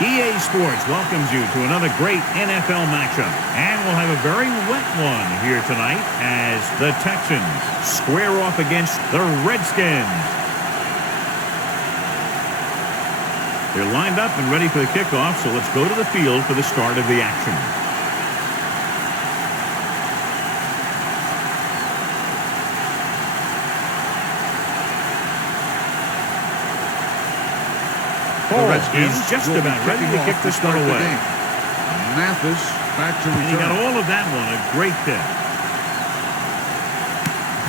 EA Sports welcomes you to another great NFL matchup. And we'll have a very wet one here tonight as the Texans square off against the Redskins. They're lined up and ready for the kickoff, so let's go to the field for the start of the action. The Redskins just about ready to kick this one away. Mathis back to return. He got all of that one. A great kick.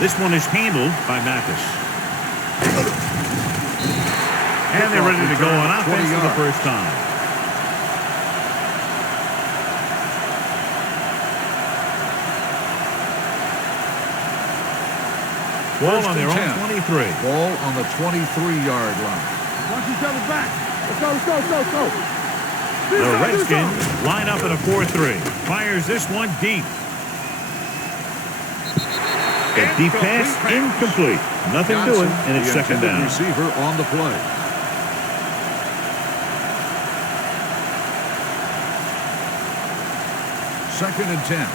This one is handled by Mathis. And they're ready to go on offense for the first time. Ball on their own 23. Ball on the 23-yard line. Watch each other back. Let's go. The Redskins line up in a 4-3. Fires this one deep. A deep pass, incomplete. Nothing doing, and it's second down. Receiver on the play. Second and 10.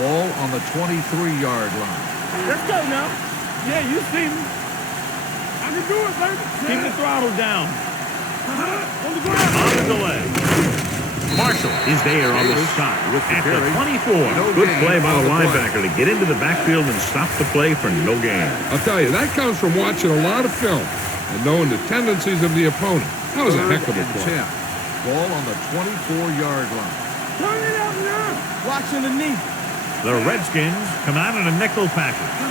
Ball on the 23-yard line. Let's go now. Yeah, you see me. I can do it, baby. Keep the throttle down. On the ground. On the delay. Marshall is there on the stop at the 24. Good play by the linebacker to get into the backfield and stop the play for no gain. I'll tell you, that comes from watching a lot of film and knowing the tendencies of the opponent. That was a heck of a play. 10. Ball on the 24-yard line. Turn it up now. Watching the knee. The Redskins come out in a nickel package.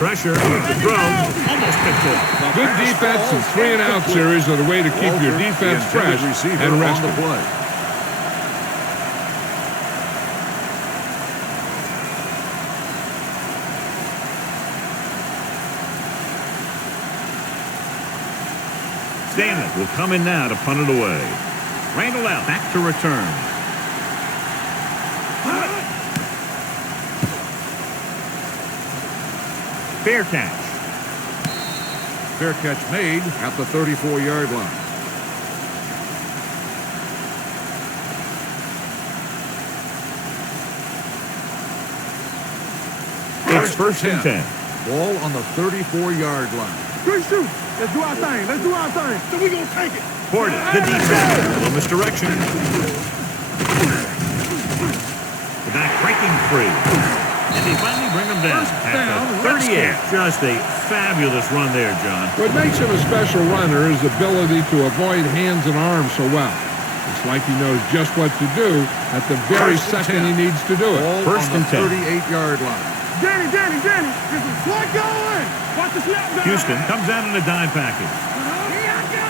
Pressure, the throw, almost picked off. Good defense and 3-and-out series are the way to keep your defense fresh and rested. Stanley will come in now to punt it away. Randall out, back to return. Fair catch. Fair catch made at the 34-yard line. It's first and 10. Ball on the 34-yard line. Good shoot. Let's do our thing. So we're going to take it. Ford, the defense. A little misdirection. The back breaking free. And they finally bring him down at the 38. Just a fabulous run there, John. What makes him a special runner is the ability to avoid hands and arms so well. It's like he knows just what to do at the very second he needs to do it. First and 10. 38-yard line. Danny. This is what going. Watch the snap back. Houston comes out in a dime package. Here I go.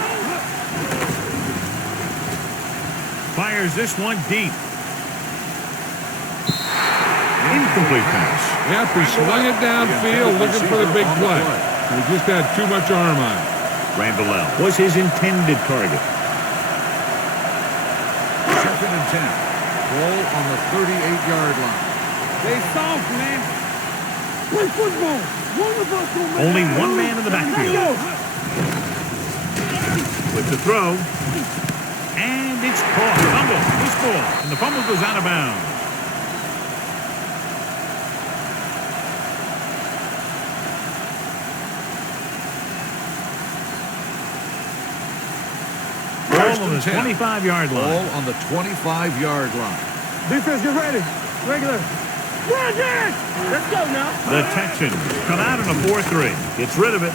Fires this one deep. Incomplete pass. Yep, he swung it downfield looking for the big play. He just had too much arm on it. Randall was his intended target. Second and 10. Ball on the 38-yard line. They soft, man. Play football. Only one man in the backfield. With the throw. And it's caught. Fumble. Loose ball. And the fumble goes out of bounds. Ball on the 25-yard line. Ball on the 25-yard line. Defense, get ready. Regular. Let's go now. The Texans come out in a 4-3. Gets rid of it.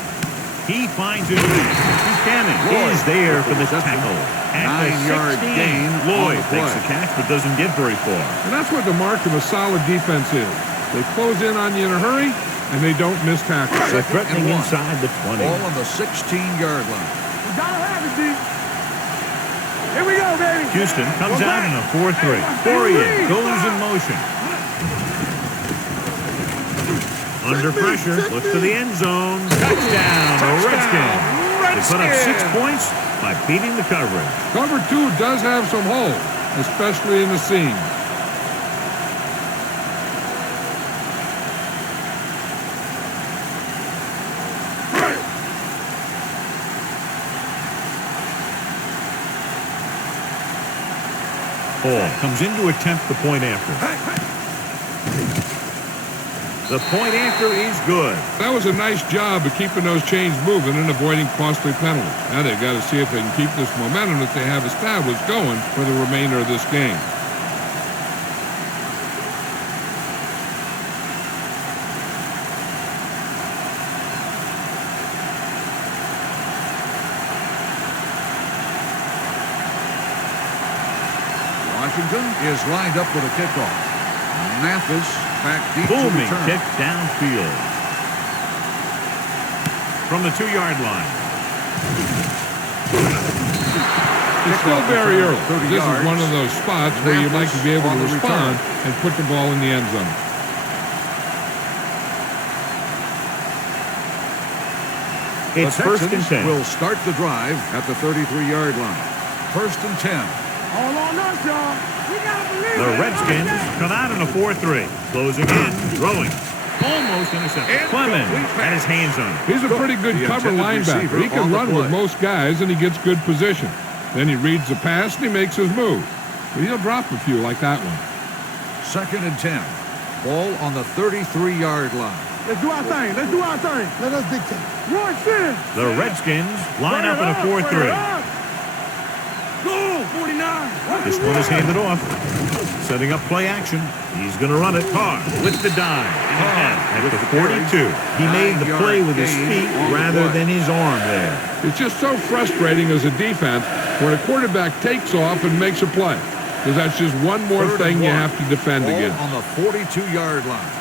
He finds his man. Buchanan is there for the tackle. At the 9-yard gain. Lloyd takes the catch but doesn't get very far. And that's what the mark of a solid defense is. They close in on you in a hurry, and they don't miss tackles. They're threatening inside the 20. Ball on the 16-yard line. We gotta have it, D. Here we go, baby. Houston comes out in a 4-3. Poirier goes in motion. Under pressure, looks to the end zone. Touchdown, the Redskins. They put up 6 points by beating the coverage. Cover 2 does have some holes, especially in the seam. Hall comes in to attempt the point after. The point after is good. That was a nice job of keeping those chains moving and avoiding costly penalties. Now they've got to see if they can keep this momentum that they have established going for the remainder of this game. Washington is lined up with a kickoff. Mathis back deep to Booming return. kick downfield. From the 2-yard line. It's still very early. This is one of those spots where you'd like to be able to respond and put the ball in the end zone. It's first and 10. Will start the drive at the 33-yard line. First and 10. All on us, y'all. We gotta believe The it. Redskins come out in a 4-3. Closing in, throwing. Almost intercepted. Clemens had his hands on it. He's a pretty good cover linebacker. He can run with most guys, and he gets good position. Then he reads the pass, and he makes his move. But he'll drop a few like that one. Second and 10. Ball on the 33-yard line. Let's do our thing. Let's do our thing. Let us dictate. Run, sit. The Redskins line up in a 4-3. Go, 49. This one is handed off. Setting up play action. He's going to run it. Carr with the dive. At the 42. He made the play with his feet rather than his arm there. It's just so frustrating as a defense when a quarterback takes off and makes a play. Because that's just one more thing you have to defend against. On the 42-yard line.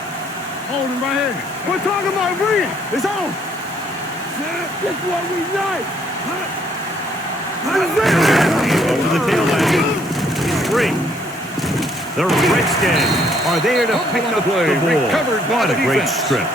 Hold him right here. We're talking about bringing. It's on. This is what we like. To the tailback. He's free. The Redskins are there to pick up the ball. Recovered by What a the great defense. strip.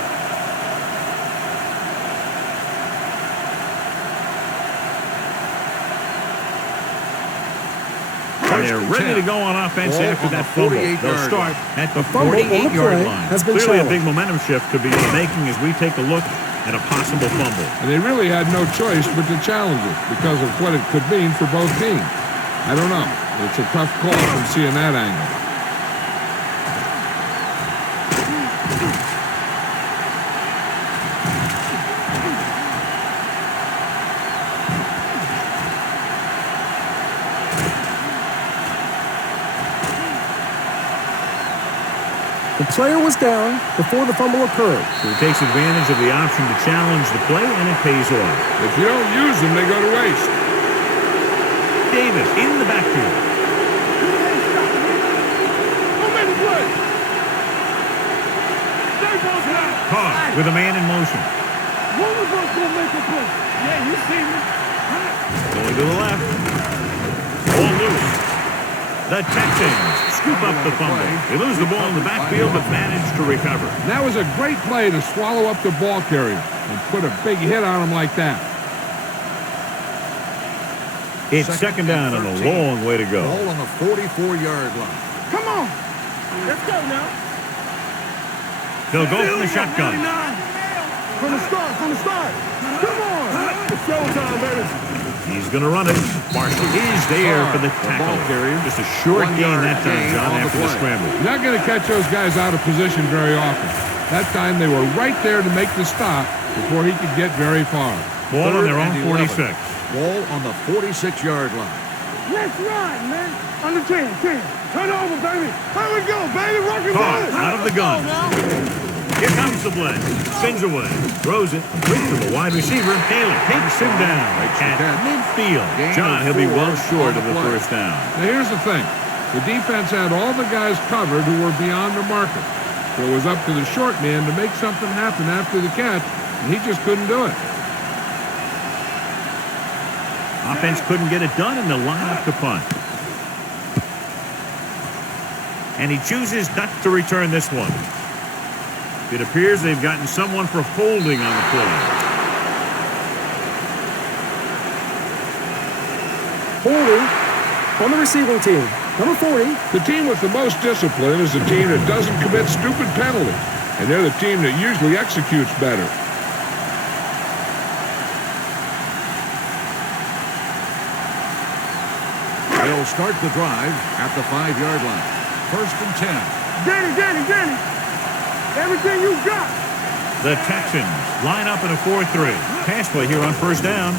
They're ready to go on offense after that fumble. They'll start at the 48-yard line. Clearly a big momentum shift could be in the making as we take a look at a possible fumble. And they really had no choice but to challenge it because of what it could mean for both teams. I don't know. It's a tough call from seeing that angle. The player was down before the fumble occurred. So he takes advantage of the option to challenge the play, and it pays off. If you don't use them, they go to waste. Davis in the backfield. Carr with a man in motion. One of us gonna make a play. Yeah, you see me. Going to the left. Ball loose. The Texans scoop up the fumble. They lose the ball in the backfield, but manage to recover. That was a great play to swallow up the ball carrier and put a big hit on him like that. It's second down and a long way to go. Ball on the 44-yard line. Come on. Let's go now. They'll go from the shotgun. From the start, from the start. Come on. It's showtime, baby. He's going to run it. Marshall is there for the tackle. Just a short gain that time, John, after the scramble. You're not going to catch those guys out of position very often. That time they were right there to make the stop before he could get very far. Ball on their own 46. Ball on the 46-yard line. Let's ride, man. Under 10. Turn over, baby. Here we go, baby. Rock and Carr roll. out of the gun. Here comes the blitz. Spins away. Throws it. Quick to the wide receiver. Taylor takes him down at midfield. John, he'll be well short of the first down. Now here's the thing. The defense had all the guys covered who were beyond the marker. So it was up to the short man to make something happen after the catch, and he just couldn't do it. Offense couldn't get it done, and they'll line up to punt. And he chooses not to return this one. It appears they've gotten someone for holding on the play. Holding on the receiving team. Number 40. The team with the most discipline is the team that doesn't commit stupid penalties, and they're the team that usually executes better. They'll start the drive at the 5-yard line. First and 10. Danny. Everything you got. The Texans line up in a 4-3. Pass play here on first down.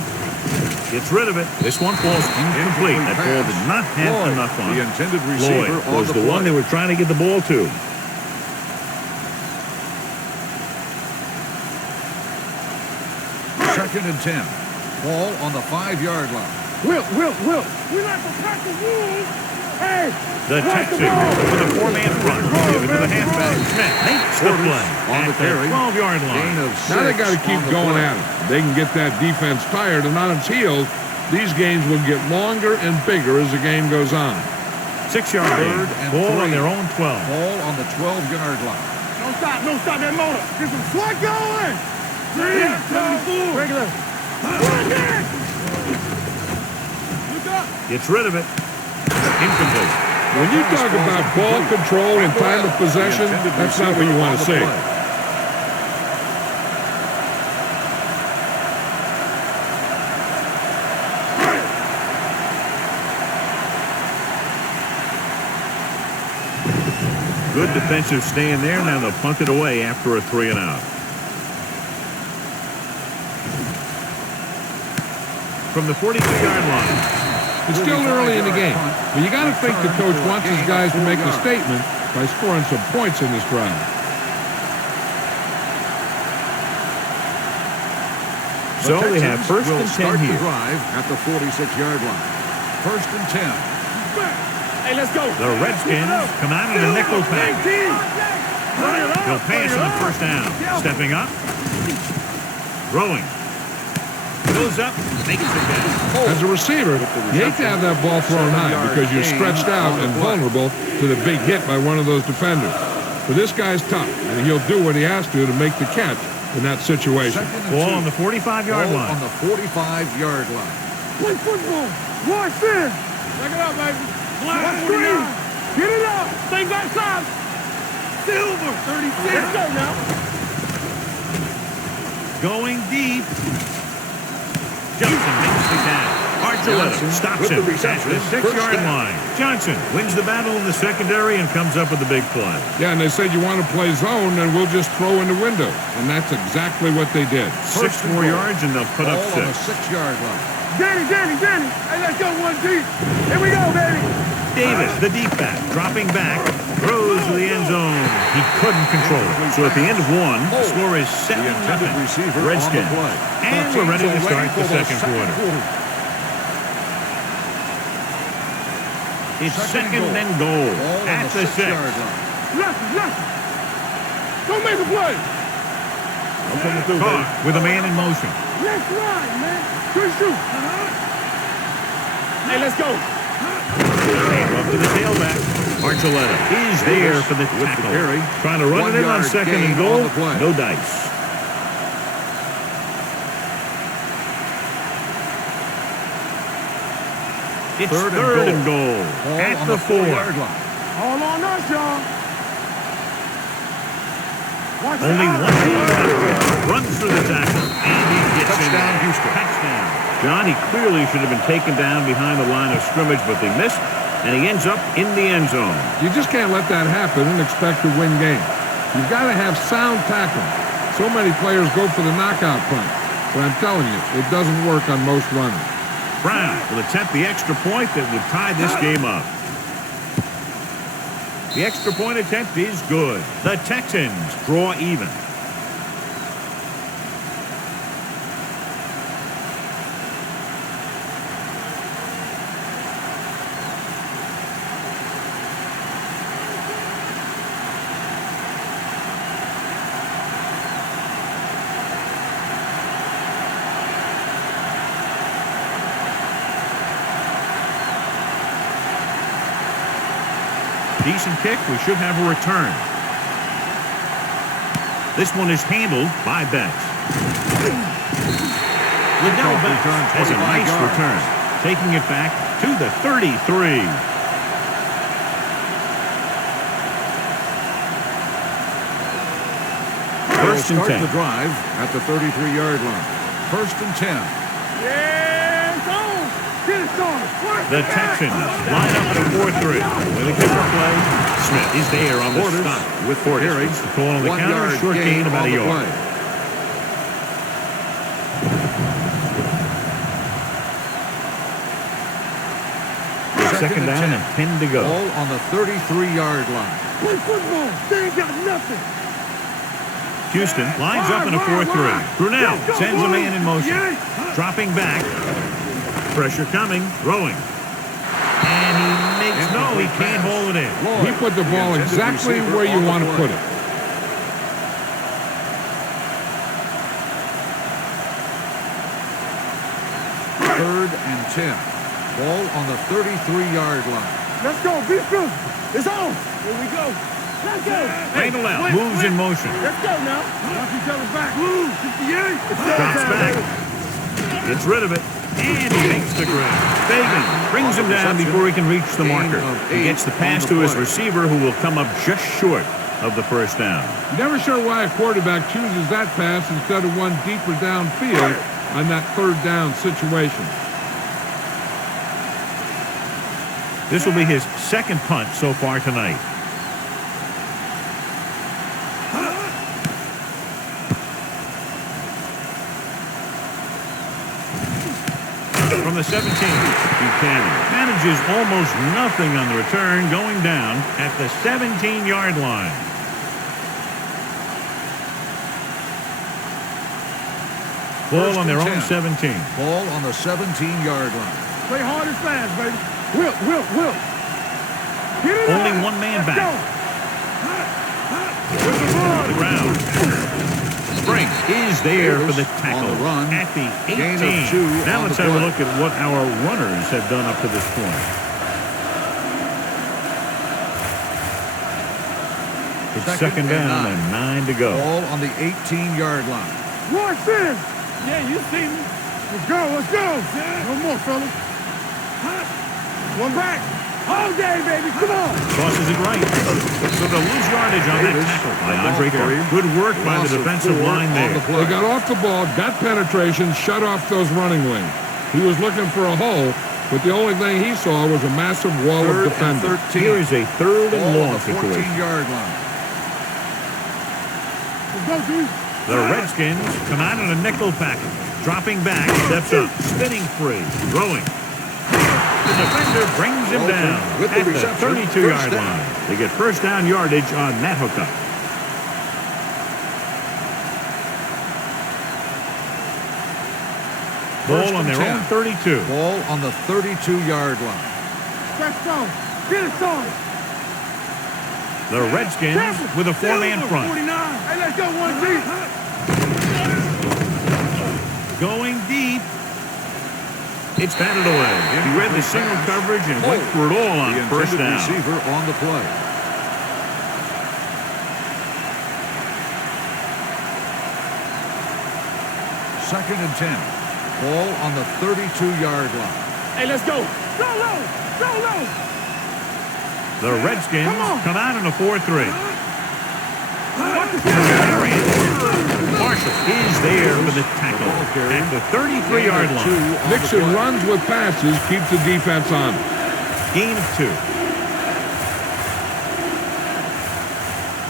Gets rid of it. This one falls incomplete. That ball did not have enough on the it. intended receiver Lloyd was on the one they were trying to get the ball to. Second and 10. Ball on the 5-yard line. Will. We like to pack the rules. Hey. The Texans with a 4-man front. Give it to the halfback. Smith makes the play on the carry. 12-yard line. Gain of 6 Now they got to keep on the going play. at it. They can get that defense tired and on its heels. These games will get longer and bigger as the game goes on. 6-yard Third gain. and Ball on 3. their own 12. Ball on the 12-yard line. Don't stop that motor. Get some sweat going. 3, 2, regular. Gets rid of it. Incomplete. When you talk about ball control and time of possession, that's not what you want to see. Good defensive stand there. Now they'll punt it away after a 3-and-out. From the 42-yard line. It's still early in the game, but you got to think the coach wants his guys to make a statement by scoring some points in this drive. So they have first and 10 start here. the drive at the 46-yard line. First and 10. Hey, let's go. The Redskins come out in a nickel pack. He'll pass on the first down. Stepping up. Throwing. Goes up. Makes the catch. As a receiver, you hate to have that ball thrown high because you're stretched out and vulnerable to the big hit by one of those defenders. But this guy's tough, and he'll do what he has to make the catch in that situation. Ball on the 45-yard line. On the 45-yard line. Play football. Watch this. Check it out, baby. Watch green. Get it up. Stay backside. Silver. 36. Let's go now. Going deep. Johnson makes the catch. Archuleta stops him at the 6-yard line. Johnson wins the battle in the secondary and comes up with a big play. Yeah, and they said you want to play zone, and we'll just throw in the window. And that's exactly what they did. 6 more yards, and they'll put up 6. On the 6-yard line. Danny. Hey, let's go one deep. Here we go, baby. Davis, the deep back, dropping back, throws to the end zone. He couldn't control it. So at the end of one, the score is 7-0. Redskins. And we're ready to start the second quarter. It's second and goal at the 6. Left. Don't make a play. I'm coming through, Carr with a man in motion. Let's ride, man. Good shoot. Hey, let's go. And up to the tailback. Archuleta is there for the tackle. Trying to run it in on second and goal. No dice. It's third and goal at the 4-yard line. All on us, y'all. Only one man left. Runs through the tackle. And he gets Touchdown, in. Houston. Touchdown. John, he clearly should have been taken down behind the line of scrimmage, but they missed, and he ends up in the end zone. You just can't let that happen and expect to win games. You've got to have sound tackling. So many players go for the knockout punch, but I'm telling you, it doesn't work on most runners. Brown will attempt the extra point that would tie this game up. The extra point attempt is good. The Texans draw even. Decent kick. We should have a return. This one is handled by Betts. Liddell Betts has a nice return, taking it back to the 33. First and 10. Start the drive at the 33-yard line. First and 10. Yeah, it's on. The Texans line up in a 4-3. With a kicker play, Smith is there on the stop with Portis. The call on the counter, short gain about a yard. Second down and 10 to go. Ball on the 33-yard line. Play football. They ain't got nothing. Houston lines up in a 4-3. Brunel sends a man in motion. Dropping back. Pressure coming. Throwing. And he makes no, he can't hold it in. He put the ball exactly where you want to put it. Third and 10. Ball on the 33-yard line. Let's go. Be physical. It's on. Here we go. Let's go. Randall out. Moves in motion. Let's go now. Watch each other back. Move. 58. Drops back. Gets rid of it. And he makes the grab. Fagan brings him down before he can reach the marker. He gets the pass to his receiver, who will come up just short of the first down. Never sure why a quarterback chooses that pass instead of one deeper downfield on that third down situation. This will be his second punt so far tonight. From the 17, Buchanan manages almost nothing on the return, going down at the 17-yard line. Ball on their own 17. Ball on the 17-yard line. Play hard and fast, baby. Whip. Get it Only out. one man Let's back. Go. The ground. Springs is there for the tackle on the run. at the 18. Gain of 2 Now on let's the have a play. look at what our runners have done up to this point. It's second down and 9 to go. Ball on the 18-yard line. Watch this. Yeah, you see me. Let's go. No more, fellas. One back. All day, baby. Come on. Tosses it right. So they'll lose yardage on that tackle by Andre Curry. Good work by the defensive line there. They got off the ball, got penetration, shut off those running lanes. He was looking for a hole, but the only thing he saw was a massive wall of defenders. Here is a third and long situation. 14-yard line. Let's go, dude. The Redskins come out in a nickel package. Dropping back, steps up, spinning free, throwing. The defender brings him down with at the the 32-yard line. They get first down yardage on that hookup. Ball on their own 32. Ball on the 32-yard line. Let's go. Get it started. The Redskins with a four-man front. 49. Hey, let's go. One deep. Going deep. It's batted away. He read the single coverage and went for it all on first down. Receiver on the play. Second and 10. Ball on the 32-yard line. Hey, let's go. Go low. The Redskins come out in a 4-3. Marshall is there for the tackle at the 33-yard line. Nixon runs with passes, keeps the defense on. Gain of 2.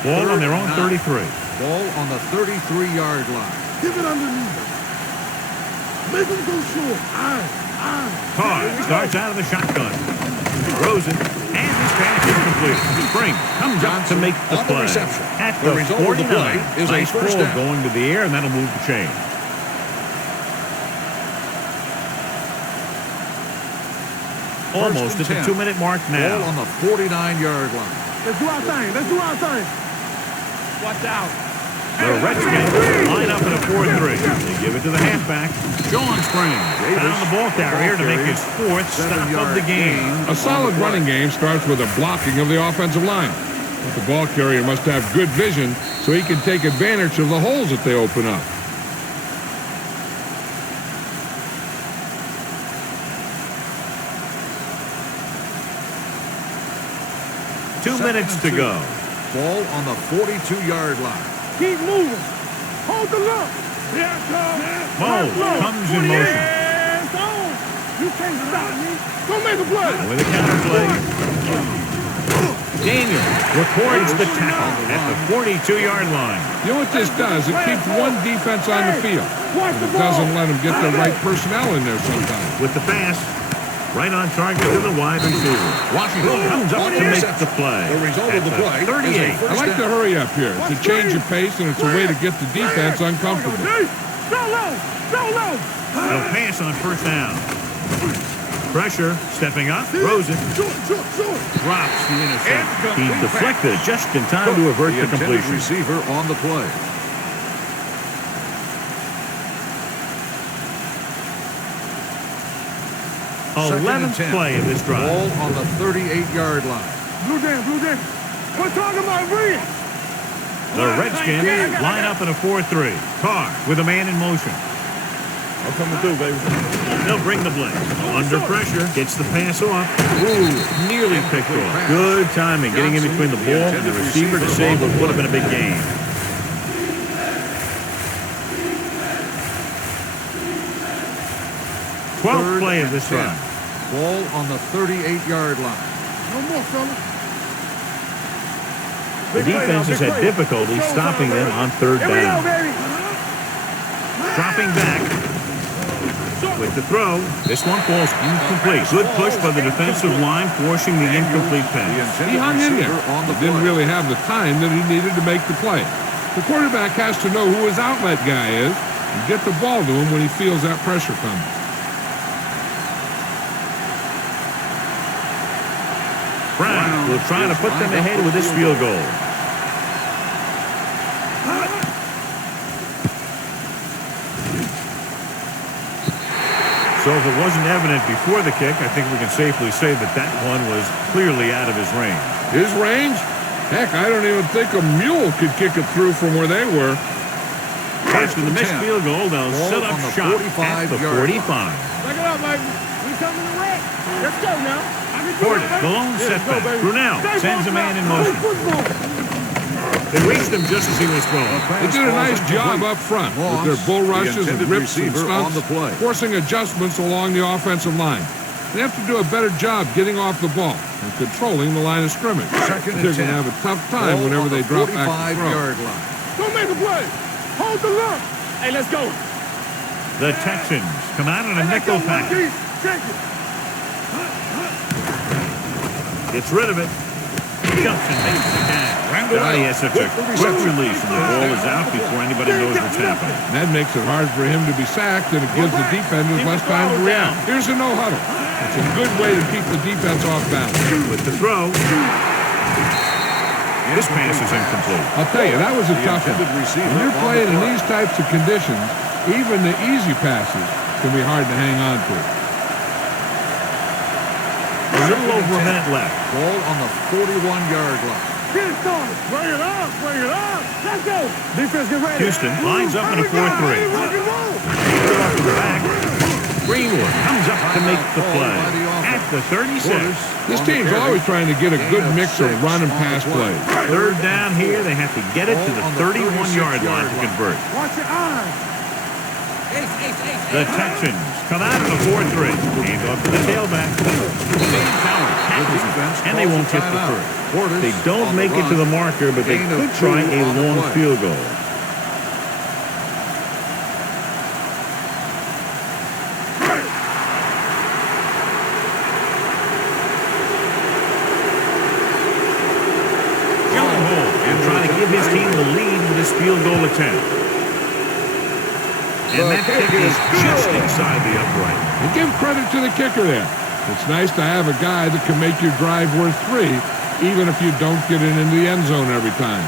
Ball on their own 33. Ball on the 33-yard line. Give it underneath. Make him go short. Carr starts out of the shotgun. Throws it. And his pass is complete. Spring comes up to make the play. At the 49. Nice ball going to the air, and that'll move the chain. Almost at the 2-minute mark now. Ball on the 49-yard line. Let's do our thing. Watch out. The Redskins line up in a 4-3. They give it to the halfback. Sean Springs found the ball carrier to make his fourth stop of the game. A solid running game starts with a blocking of the offensive line. But the ball carrier must have good vision so he can take advantage of the holes that they open up. Two 2 minutes to go. Ball on the 42-yard line. Keep moving. Hold the look. Here it comes. Mo comes in motion. Yes, on. You You can't stop me. Don't make a play. With a counter play. Daniel records the tackle at the 42-yard line. You know what this does? It keeps one defense on the field. And it doesn't let them get the right personnel in there sometimes. With the pass, right on target to the wide receiver. Washington comes up to make the play. The result of the play 38. I like to hurry up here. It's a change of pace, and it's a way to get the defense uncomfortable. Go low. Go low. They'll pass on first down. Pressure, stepping up, throws it, drops the intercept. He deflected just in time to avert the completion. Receiver on the play. Second 11th and 10. play of this drive. Ball on the 38-yard line. Blue Dan. We're talking about Reed. The Redskins line up in a 4-3. Carr with a man in motion. I'm coming through, baby. They'll bring the blitz. Under pressure, gets the pass off. Ooh, nearly picked off. Good timing, getting in between the ball and the receiver to save what would have been a big gain. Twelfth play of this drive. Ball on the 38-yard line. No more, fella. The defense has had difficulty stopping them on third down. Baby. Dropping back. With the throw, this one falls incomplete. Good push by the defensive line, forcing the incomplete pass. He hung in there. He didn't really have the time that he needed to make the play. The quarterback has to know who his outlet guy is and get the ball to him when he feels that pressure coming. Brown will try to put them ahead with this field goal. So if it wasn't evident before the kick, I think we can safely say that that one was clearly out of his range. His range? Heck, I don't even think a mule could kick it through from where they were. After the missed field goal, they'll set up shop at the 45. Look it up, baby. We coming to wreck. Let's go now. Porter, the lone setback. Brunel sends a man in motion. They reached him just as he was throwing. They did a nice job up front with their bull rushes and rips and stunts, forcing adjustments along the offensive line. They have to do a better job getting off the ball and controlling the line of scrimmage. They're going to have a tough time whenever they drop back to throw. Don't make a play. Hold the look. Hey, let's go. The Texans come out in a nickel package. Gets rid of it. Jumps and makes the catch. He has such a quick release, and the ball is out before anybody knows what's happening. That makes it hard for him to be sacked, and it gives the defenders less time to react. Here's a no-huddle. It's a good way to keep the defense off balance. With the throw. This pass is incomplete. I'll tell you, that was a tough one. When you're playing in these types of conditions, even the easy passes can be hard to hang on to. A little over a minute left. Ball on the 41-yard line. Get it started. Bring it up. Let's go. Defense, get ready. Houston lines up in a 4-3. Off to the back. Greenwood comes up to make the play at the 36. This team's always trying to get a good mix of run and pass plays. Third down here, they have to get it to the 31-yard line to convert. Watch your eyes. The Texans come out of the 4-3. Hand off to the tailback. And they won't get the first. They don't make it to the marker, but they could try a long field goal. John Hall and trying to give his team the lead with this field goal attempt. And that kick is just inside the upright. And give credit to the kicker there. It's nice to have a guy that can make your drive worth 3, even if you don't get it in the end zone every time.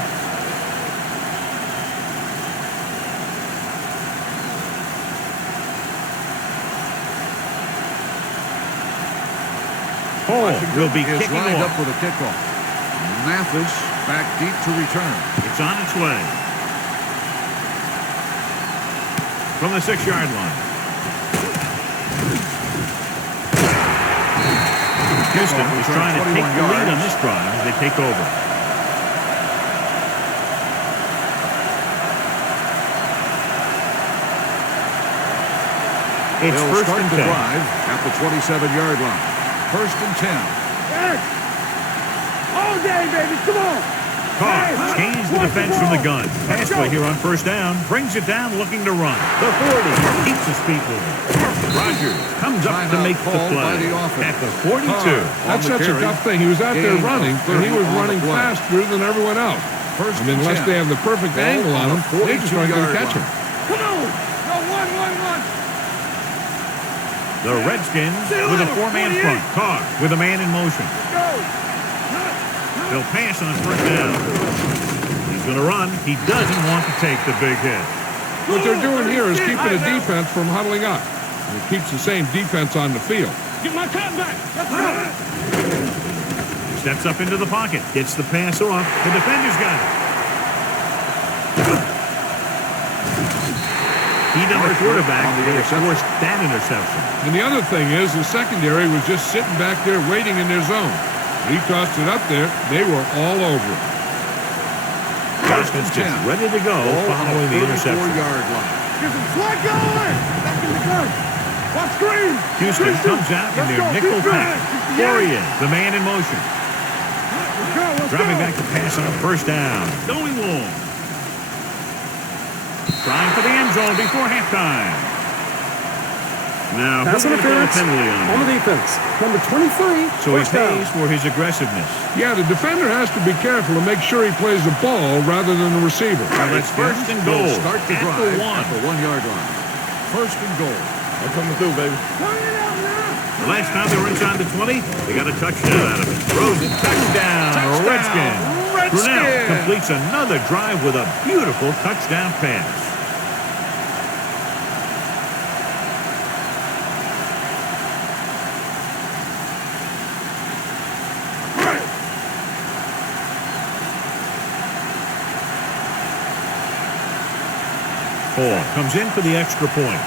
Hall will be is kicking lined off. up for the kickoff. Mathis back deep to return. It's on its way. From the 6-yard line. Houston is trying to take the lead on this drive as they take over. It's They'll first start and the 10. drive at the 27-yard line. First and 10. Yes. All day, baby. Come on. Carr Hey, changed the watch defense the from the ball. gun. Pass play here on first down. Brings it down, looking to run. The 40 keeps his feet moving. Rogers comes up to Timeout make the called by play the offense. at the 42. That's such a tough thing. He was out there Gain of running, but he 30 was on the running play. faster than everyone else. First And unless and they 10. have the perfect Ball angle on on him, the they just aren't going to 42-yard catch him. line. Come on. No, one. The Redskins Still with a on, four-man 48. front. Carr with a man in motion. Go. They'll pass on first down. He's going to run. He doesn't want to take the big hit. What they're doing here is keeping the defense from huddling up. And it keeps the same defense on the field. Get my top back. Let's go. Steps up into the pocket. Gets the pass off. The defender's got it. He done the quarterback would have forced that interception. And the other thing is, the secondary was just sitting back there waiting in their zone. He tossed it up there. They were all over it. First and Offense gets 10. ready to go following the interception. 34-yard line. Get some slack going. Back in the gun. Watch screen. Houston comes out in their nickel pack. Florian, the man in motion. Driving back to pass on first down. Going long. Trying for the end zone before halftime. Now, Pass who's going to call a interference penalty on on the him? defense. Number 23. So he first down. pays for his aggressiveness. Yeah, the defender has to be careful to make sure he plays the ball rather than the receiver. Now it's first and goal Will start the at drive the one. at the 1-yard line. First and goal. I'm coming through, baby. The last time they were inside the 20, they got a touchdown out of it. Throws it, touchdown, Redskins. Brunel completes another drive with a beautiful touchdown pass. Hall comes in for the extra point.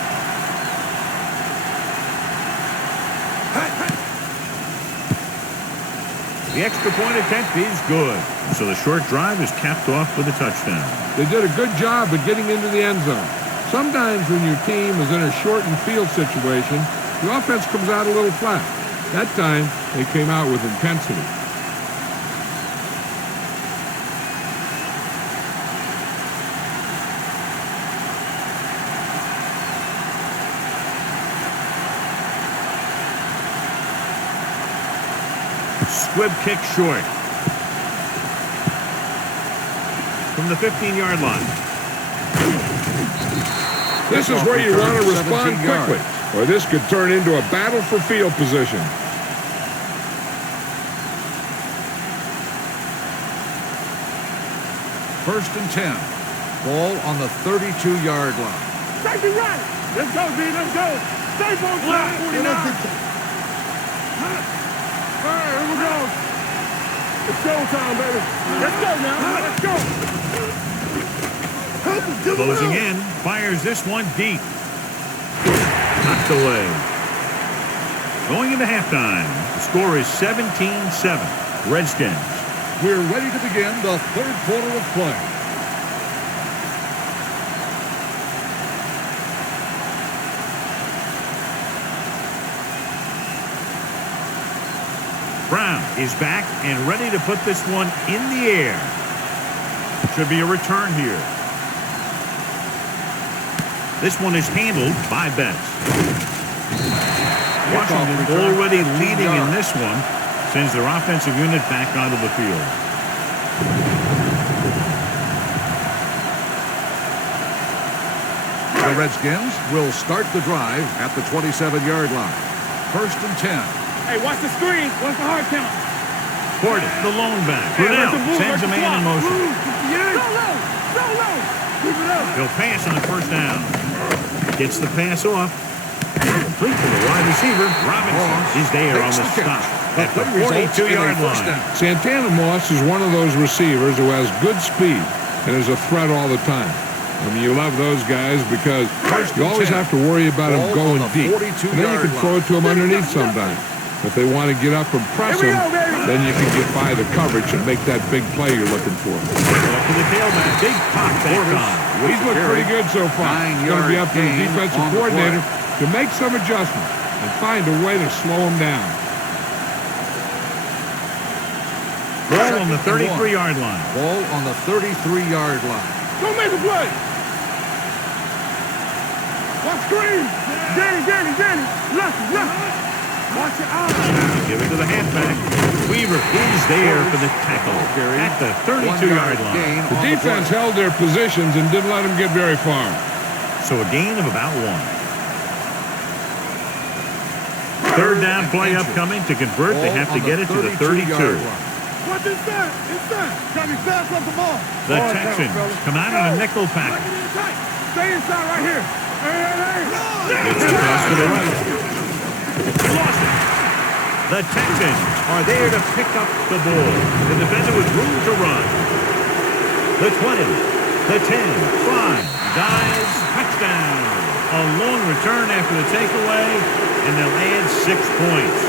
The extra point attempt is good. So the short drive is capped off with a touchdown. They did a good job of getting into the end zone. Sometimes when your team is in a shortened field situation, the offense comes out a little flat. That time, they came out with intensity. Squib kick short. From the 15-yard line. This is where you want to respond quickly, or this could turn into a battle for field position. First and 10. Ball on the 32-yard line. Safety right. Let's go, D. Let's go. Safe on flat. 49. All right, here we go. It's showtime, baby. Let's go now. Let's go. Closing in. Fires this one deep. Knocked away. Going into halftime. The score is 17-7. Redskins. We're ready to begin the third quarter of play. Brown is back and ready to put this one in the air. Should be a return here. This one is handled by Betts. Washington already leading in this one. Sends their offensive unit back onto the field. The Redskins will start the drive at the 27-yard line. First and 10. Hey, watch the screen. What's the hard count? Portis, the lone back. Brunel sends a man in motion. Go low. Go low. Keep it up. He'll pass on first down. Gets the pass off. Complete to the wide receiver. Robinson is there on the stop at the 42-yard line. Santana Moss is one of those receivers who has good speed and is a threat all the time. I mean, you love those guys because you always have to worry about him going deep. And then you can throw it to him underneath sometimes. If they want to get up and press him, then you can get by the coverage and make that big play you're looking for. Up to the tailback. Big pop that time. He's looked pretty good so far. It's going to be up to the defensive coordinator to make some adjustments and find a way to slow him down. Ball on the 33-yard line. Ball on the 33-yard line. Go make a play. Watch screen. Danny. Left. Watch your eyes. Give it to the halfback. Weaver is there for the tackle at the 32-yard line. The defense held their positions and didn't let them get very far. So a gain of about 1. Third down play upcoming. To convert, they have to get it to the 32. What's inside? Got me fast off the ball. The Texans come out on a nickel package. Stay inside right here. Hey. It's a pass to the right. Lost it. The Texans are there to pick up the ball. The defender with room to run. The 20, the 10, 5, dives, touchdown. A long return after the takeaway, and they'll add 6 points.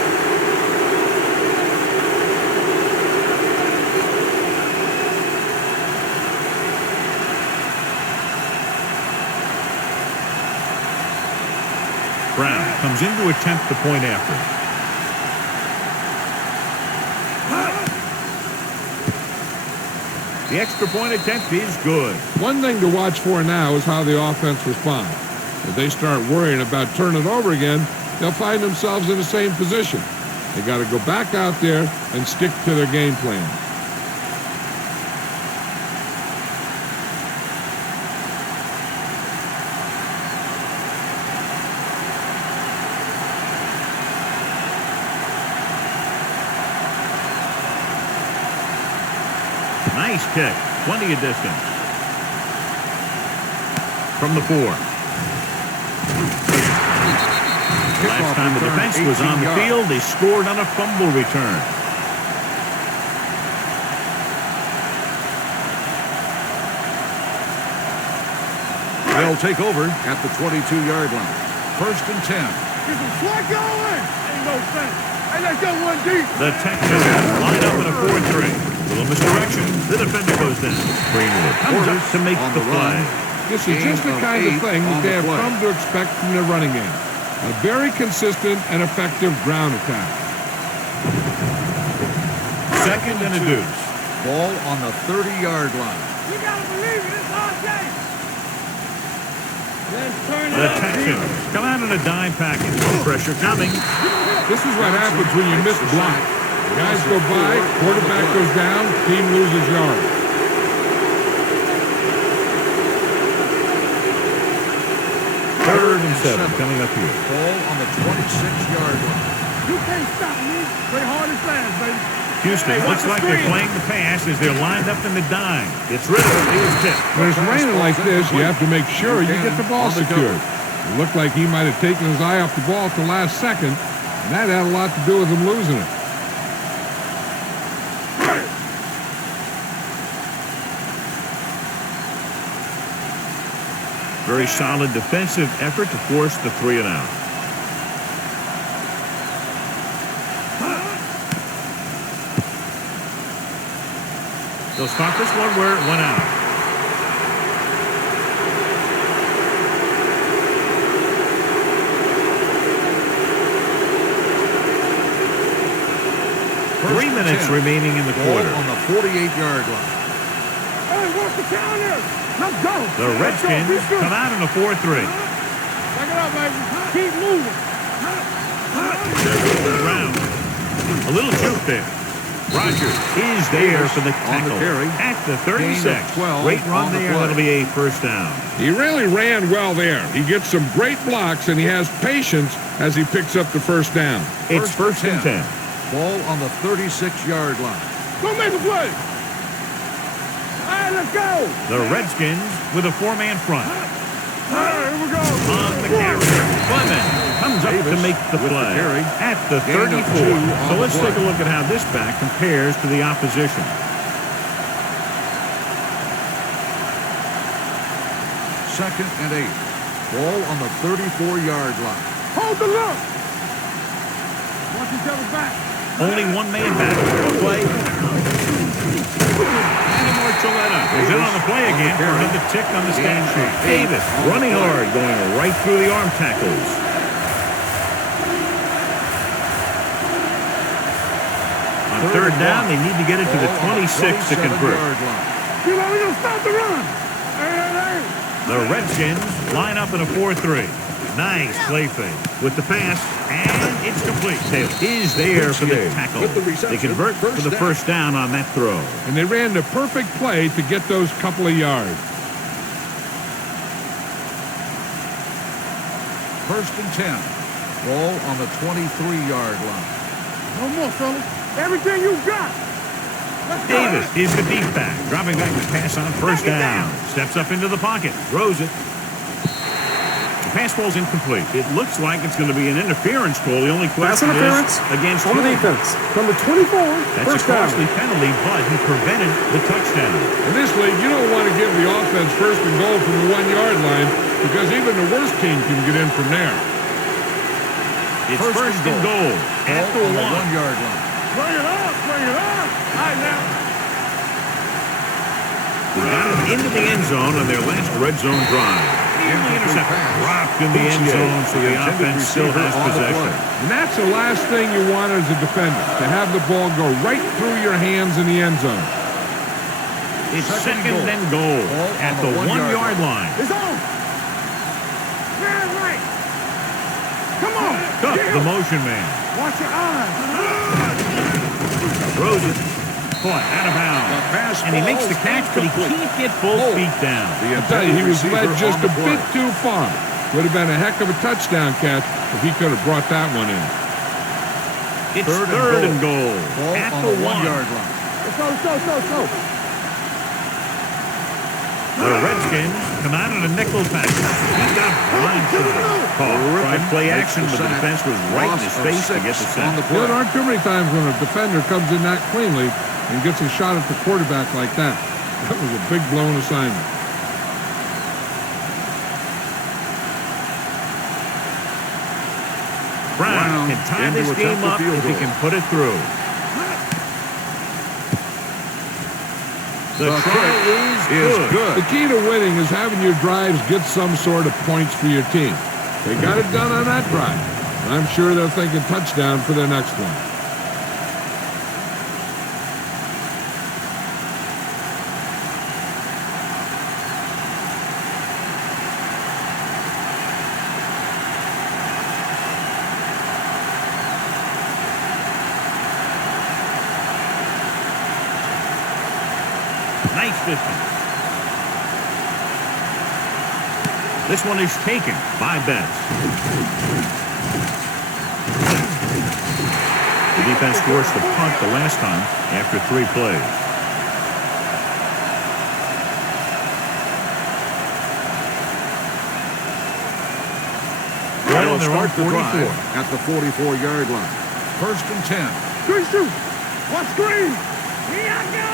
Brown comes in to attempt the point after. The extra point attempt is good. One thing to watch for now is how the offense responds. If they start worrying about turning it over again, they'll find themselves in the same position. They got to go back out there and stick to their game plan. Nice kick. Plenty of distance. From the 4. Last time the defense was on the field, they scored on a fumble return. They'll take over at the 22-yard line. 1st and 10. Get some slack going. Ain't no sense. Hey, let's go one deep. The Texans line up in a 4-3. Little misdirection. The defender goes down. Greenwood comes up to make the play. This is just the kind of thing that they have come to expect from their running game. A very consistent and effective ground attack. 2nd and a deuce. Ball on the 30-yard line. You gotta believe it. It's our game. The Texans come out in a dime package. Pressure coming. This is what happens when you miss block. Guys go by, quarterback goes down, team loses yards. Third and 7 coming up here. Ball on the 26-yard line. You can't stop me. Play hard and fast, baby. Houston looks like they're playing the pass as they're lined up in the dime. It's Riddle. He was tipped. When it's raining like this, you have to make sure you get the ball secured. It looked like he might have taken his eye off the ball at the last second, and that had a lot to do with him losing it. Very solid defensive effort to force the 3 and out. They'll start this one where it went out. Three minutes remaining in the quarter. On the 48-yard line. Hey, what's the counter? Let's go. The Redskins come out in a 4-3. Back it up, baby. Keep moving. Around. A little juke there. Rogers is there for the tackle at the 36. Great run there. That'll be a first down. He really ran well there. He gets some great blocks, and he has patience as he picks up the first down. It's first and 10. Ball on the 36-yard line. Go make a play. All right, let's go. The Redskins with a 4-man front. All right, here we go. On the carry. Clement comes up to make the play at the 34. So let's take a look at how this back compares to the opposition. Second and 8. Ball on the 34-yard line. Hold the look. Watch each other's back. Only one man back. Play. And Marcelletta is in on the play again for another tick on the stat sheet. Davis running hard, going right through the arm tackles. On third down, they need to get it to the 26 to convert. You know, we're going to stop the run. Hey. The Redskins line up in a 4-3. Nice play fake with the pass, and it's complete. Taylor is there for the tackle. They convert for the first down on that throw. And they ran the perfect play to get those couple of yards. First and 10. Ball on the 23-yard line. No more, fellas. Everything you got. Davis is the deep back, dropping back the pass on first down. Steps up into the pocket, throws it. The pass ball's incomplete. It looks like it's going to be an interference call. The only question is against on the defense. Number 24, that's a costly penalty, but he prevented the touchdown. In this league, you don't want to give the offense first and goal from the 1-yard line because even the worst team can get in from there. It's first and goal at the 1-yard line. Bring it up. All right, now. They got him into the end zone on their last red zone drive. Dropped in the end zone, so the offense still has possession. And that's the last thing you want as a defender, to have the ball go right through your hands in the end zone. It's second and goal at the 1-yard line. It's on. Man, right. Come on. Cup, the motion man. Watch your eyes. Throws it. Caught out of bounds. And he makes the catch, but he can't get both feet down. I tell you, he was led just a bit too far. Would have been a heck of a touchdown catch if he could have brought that one in. It's third and goal at the 1-yard line. Let's go. The Redskins come out in a nickel package. He got blindsided. Tried play action, but the defense was right in his face to get the sack. There aren't too many times when a defender comes in that cleanly and gets a shot at the quarterback like that. That was a big blown assignment. Brown can tie this game up if he can put it through. The try is good. The key to winning is having your drives get some sort of points for your team. They got it done on that drive. I'm sure they're thinking touchdown for their next one. Nice distance. This one is taken by Betts. The defense forced the punt the last time after 3 plays. Right on their own 44. At the 44-yard line. First and 10. Green shoot. Watch green. Here I go.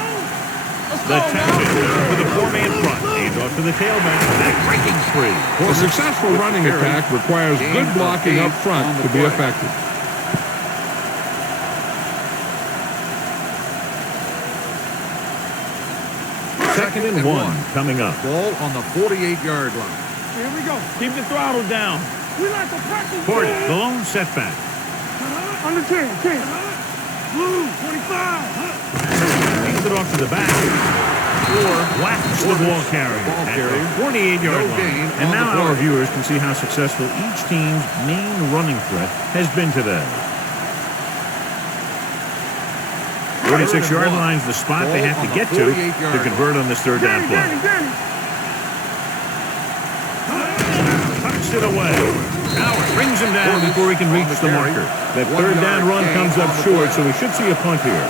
The Texans with a 4-man front. Hands off to the tailback. Back breaking free. A successful running attack requires good blocking up front to be effective. Second and 1 coming up. Ball on the 48-yard line. Here we go. Keep the throttle down. We like to practice. Porter, the lone setback. Under 10. Blue, 25. Hands it off to the back. Or whacks the ball carrier at the 48-yard line. And now our viewers can see how successful each team's main running threat has been today. 46-yard line is the spot they have to get to convert on this third down play. Tucks it away. Howard brings him down before he can reach the marker. That third down run comes up short, so we should see a punt here.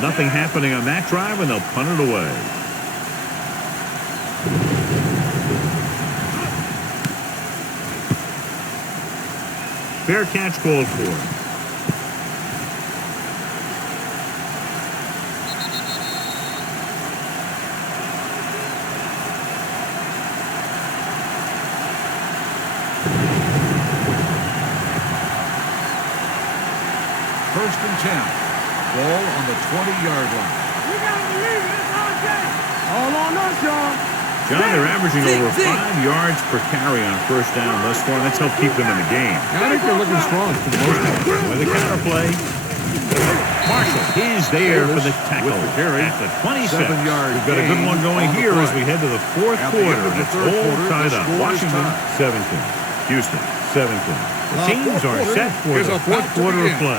Nothing happening on that drive, and they'll punt it away. Fair catch called for. First and 10. Ball on the 20-yard line. We gotta believe it. It's our game. All on us, y'all. John, they're averaging over 5 yards per carry on first down thus far. That's helped keep them in the game. I think they're looking strong for the most part. With the counter play. Marshall is there for the tackle with the carry. at the 26. 7-yard We've got a good one going here as we head to the fourth quarter. And it's all tied up. Washington 17. Houston 17. The teams are set for the fourth quarter of play.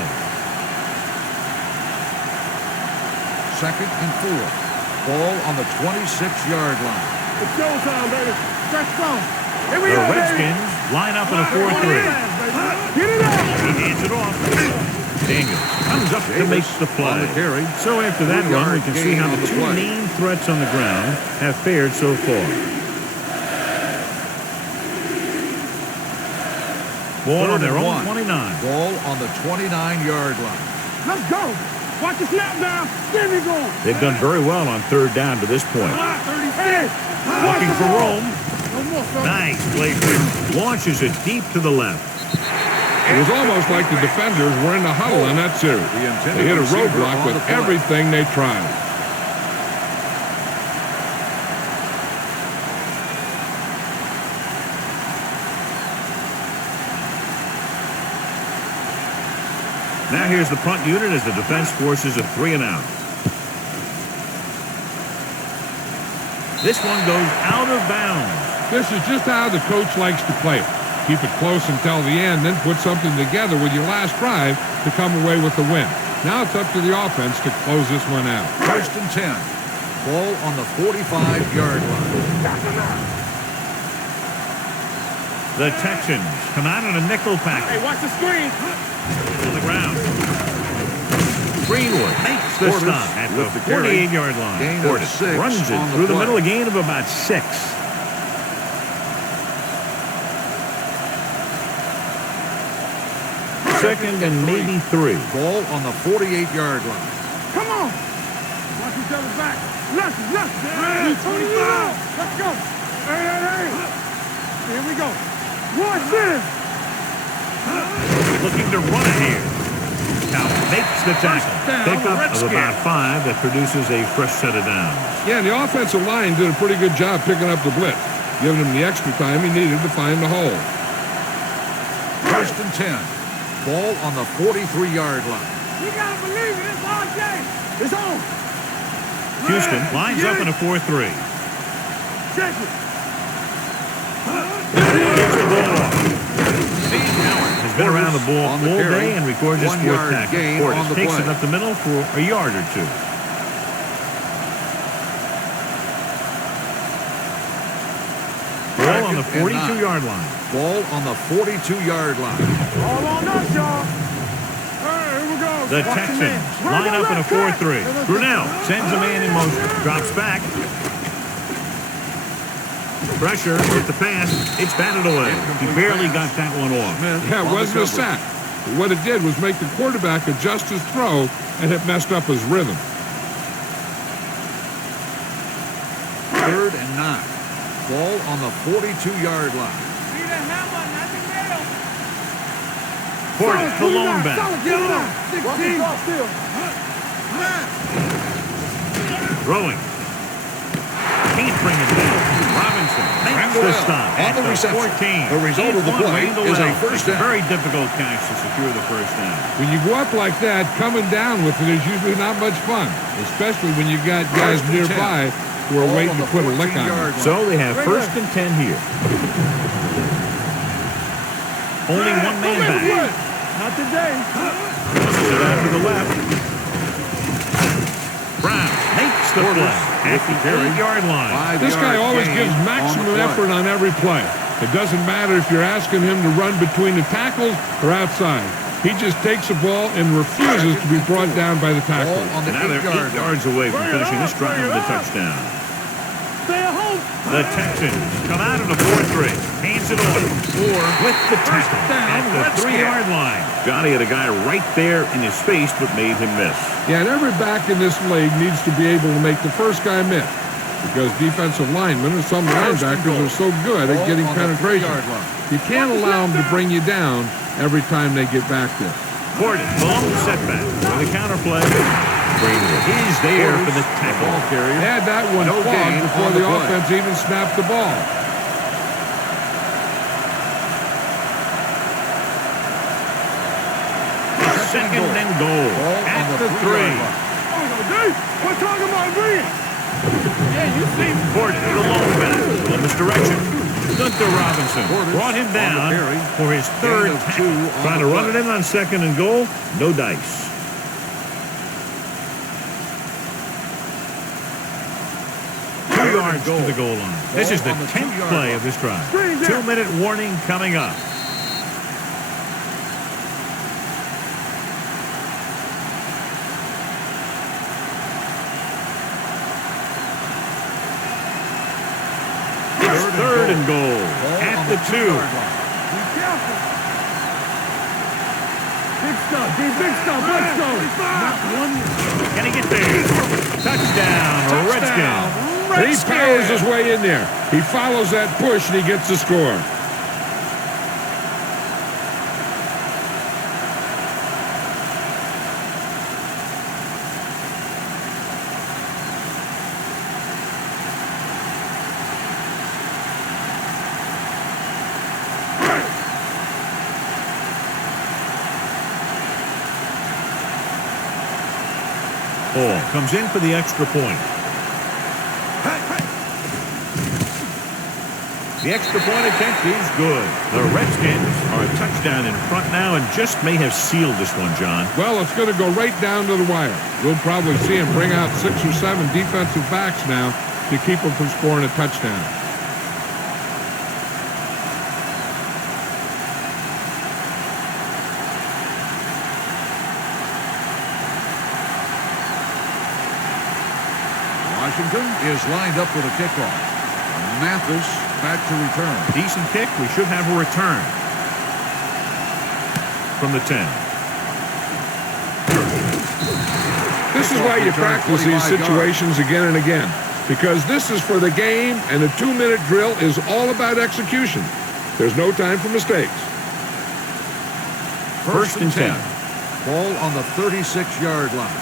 Second and 4. Ball on the 26-yard line. It's showtime, baby. Stretch on. Here we The go, baby. Redskins line up in a 4-3. Get it up. He hands it off. Daniels comes up to make the play. On the carry. So after that run, we can see how the two play. main threats on the ground have fared so far. Ball on their own 29. Ball on the 29-yard line. Let's go. Watch the snap down. There we go. They've done very well on third down to this point. 36. Looking for Rome. No more, son. Nice play. Launches it deep to the left. It was almost like the defenders were in the huddle on that series. They hit a roadblock with everything they tried. Now here's the punt unit as the defense forces a 3-and-out. This one goes out of bounds. This is just how the coach likes to play it. Keep it close until the end, then put something together with your last drive to come away with the win. Now it's up to the offense to close this one out. First and 10. Ball on the 45-yard line. The Texans come out in a nickel package. Hey, watch the screen. On the ground. Greenwood makes the stop at the 48-yard line. Gain of 6 runs it on the through the play. middle, a gain of about 6. Second and maybe 3. Ball on the 48-yard line. Come on. Watch each other's back. Let's. 25. Let's go. Hey. Here we go. Watch this. Looking to run it here. Now makes the tackle. Pickup of about 5 that produces a fresh set of downs. Yeah, the offensive line did a pretty good job picking up the blitz, giving him the extra time he needed to find the hole. First and 10. Ball on the 43-yard line. We gotta believe it. It's our game. It's on. Houston lines up in a 4-3. Check it. Gets the ball off. Has been around the ball all on the carry. day and records his 1 fourth yard tackle. gain Portis on the takes play. it up the middle for a yard or 2. Ball on the 42-yard line. Ball on the 42-yard line. All on us, y'all. Here we go. The Watch Texans man. line up in a 4-3. Let's go. Brunel sends a man in motion. Drops back. Pressure with the pass. It's batted away. He barely got that one off. Yeah, it wasn't a sack. But what it did was make the quarterback adjust his throw, and it messed up his rhythm. Third and 9. Ball on the 42-yard line. Be the hammer, not the nail. Portis, the lone back. Get it out. 16. Throwing. Can't bring it down. Robinson makes the stop on at the the reception. 14. The result of the play is a first down. Very difficult catch to secure the first down. When you go up like that, coming down with it is usually not much fun, especially when you got guys nearby who are waiting to put a lick on you. So they have first and 10 here. Only one man back. Not today. Pushes it out to the left. Brown makes the play at the 8-yard line. This guy always gives maximum effort on every play. It doesn't matter if you're asking him to run between the tackles or outside. He just takes the ball and refuses to be brought down by the tackle. Now they're 8 yards away from finishing this drive with a touchdown. Stay at home. The Texans come out in a 4-3. Hands it on. With the tackle at the 3-yard line. Johnny had a guy right there in his face but made him miss. Yeah, and every back in this league needs to be able to make the first guy miss, because defensive linemen and some linebackers are so good at getting penetration. You can't allow them to bring you down every time they get back there. Gordon, long setback with a counter play. He's there for the tackle. They had that one clogged before the offense even snapped the ball. Second and goal at the 3. We're talking about green. Yeah, you see. Gordon, the long back. In this direction. Gunther Robinson brought him down for his third tackle. Trying to run it in on second and goal. No dice. Yards to the goal line. This is the 10th play of this drive. 2-minute warning coming up. It's third and goal at the 2. Be careful. Big stuff. Big stuff. Let's go. Not one. Can he get there? Touchdown, Redskins. He powers his way in there. He follows that push and he gets the score. Ball comes in for the extra point. The extra point attempt is good. The Redskins are a touchdown in front now and just may have sealed this one, John. Well, it's going to go right down to the wire. We'll probably see him bring out 6 or 7 defensive backs now to keep him from scoring a touchdown. Washington is lined up for the kickoff. Mathis back to return. Decent kick. We should have a return from the 10. This is why you practice these situations again and again, because this is for the game, and a 2-minute drill is all about execution. There's no time for mistakes. First and 10. Ball on the 36-yard line.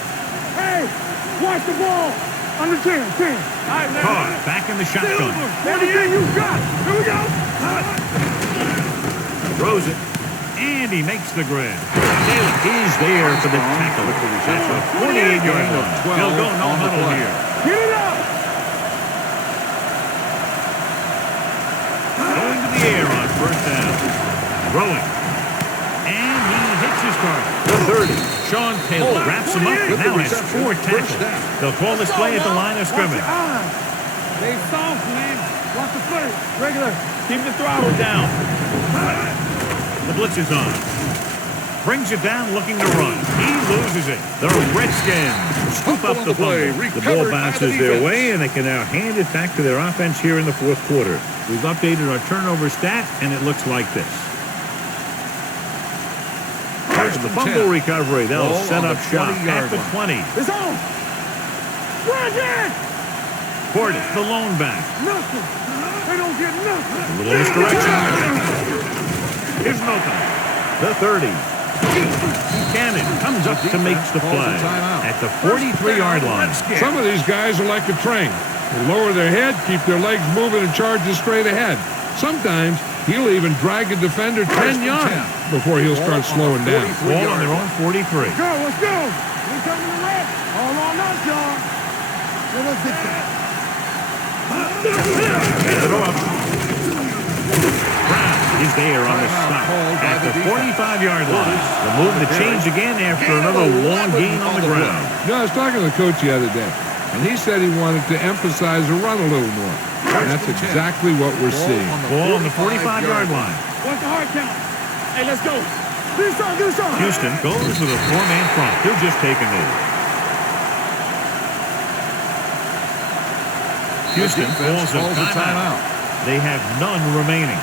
Hey, watch the ball. Under 10. Caught back in the shotgun. Everything you got. Here we go. Throws it. And he makes the grab. He's there for the tackle. That's a 48-yard line. He'll go no huddle here. Get it up. Going to the air on first down. Throwing. And he hits his target. The 30. Sean Taylor wraps him up and now has 4 tackles. They'll call this play at the line of scrimmage. They soft, man. Watch the play. Regular. Keep the throttle down. The blitz is on. Brings it down looking to run. He loses it. The Redskins scoop up the fumble. The ball bounces their way, and they can now hand it back to their offense here in the fourth quarter. We've updated our turnover stat, and it looks like this. There's the fumble recovery. They'll set up shop at the 20. It's on. Run it. Gordon, the lone back. Nothing. They don't get nothing. A little misdirection. Here's Milton. The 30. Buchanan comes up to make the play at the 43-yard line. Some of these guys are like a train. They lower their head, keep their legs moving, and charge straight ahead. Sometimes he'll even drag a defender 10 yards before he'll start slowing down. Ball on their own 43. Let's go. We're coming to red. All on us, y'all. Let's get that. Brown is there on the stop at the 45-yard line. The move to change again after another long gain on the ground. You know, I was talking to the coach the other day, and he said he wanted to emphasize the run a little more. And that's exactly what we're seeing. Ball on the 45-yard line. What's the hard count? Hey, let's go. Do something. Houston goes with a 4-man front. He'll just take a knee. Houston calls a timeout. They have none remaining.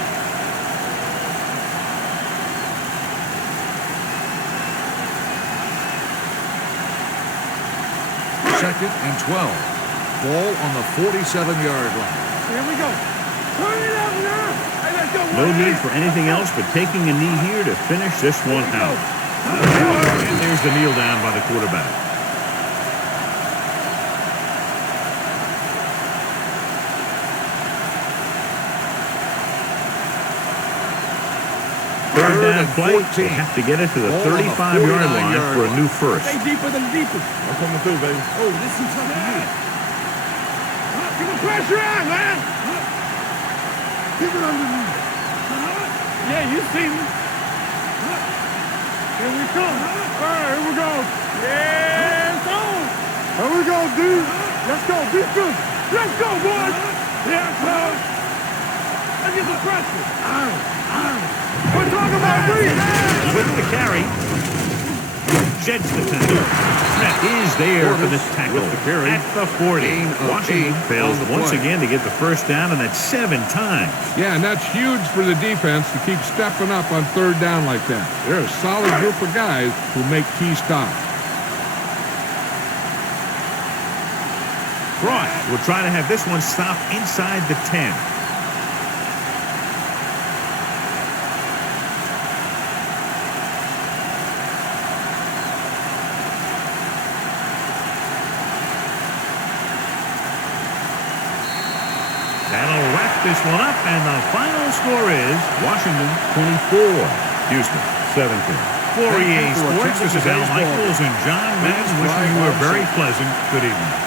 Second and 12. Ball on the 47-yard line. Here we go. Turn it up now. Hey, let's go. No need for anything else but taking a knee here to finish this one out. And there's the kneel down by the quarterback. Third down play. They have to get it to the 35-yard line for a new first. Stay deeper than deeper. I'm coming through, baby. Oh, this is tough to me. Get the pressure on, man. Keep it underneath. Yeah, you see me. Here we come. All right, here we go. Yeah, it's on. Here we go, dude. Let's go, defense. Let's go, boys. Yeah, coach. Let's get the pressure. All right. We're talking about breathing. With the carry. Jets the tackle. Smith is there for this tackle at the 40. Washington fails once again to get the first down, and that's 7 times. Yeah, and that's huge for the defense to keep stepping up on third down like that. They're a solid group of guys who make key stops. Frost will try to have this one stop inside the 10. That'll wrap this one up, and the final score is Washington 24, Houston 17. For EA Sports, this is Al Michaels and John Madden wishing you a very pleasant good evening.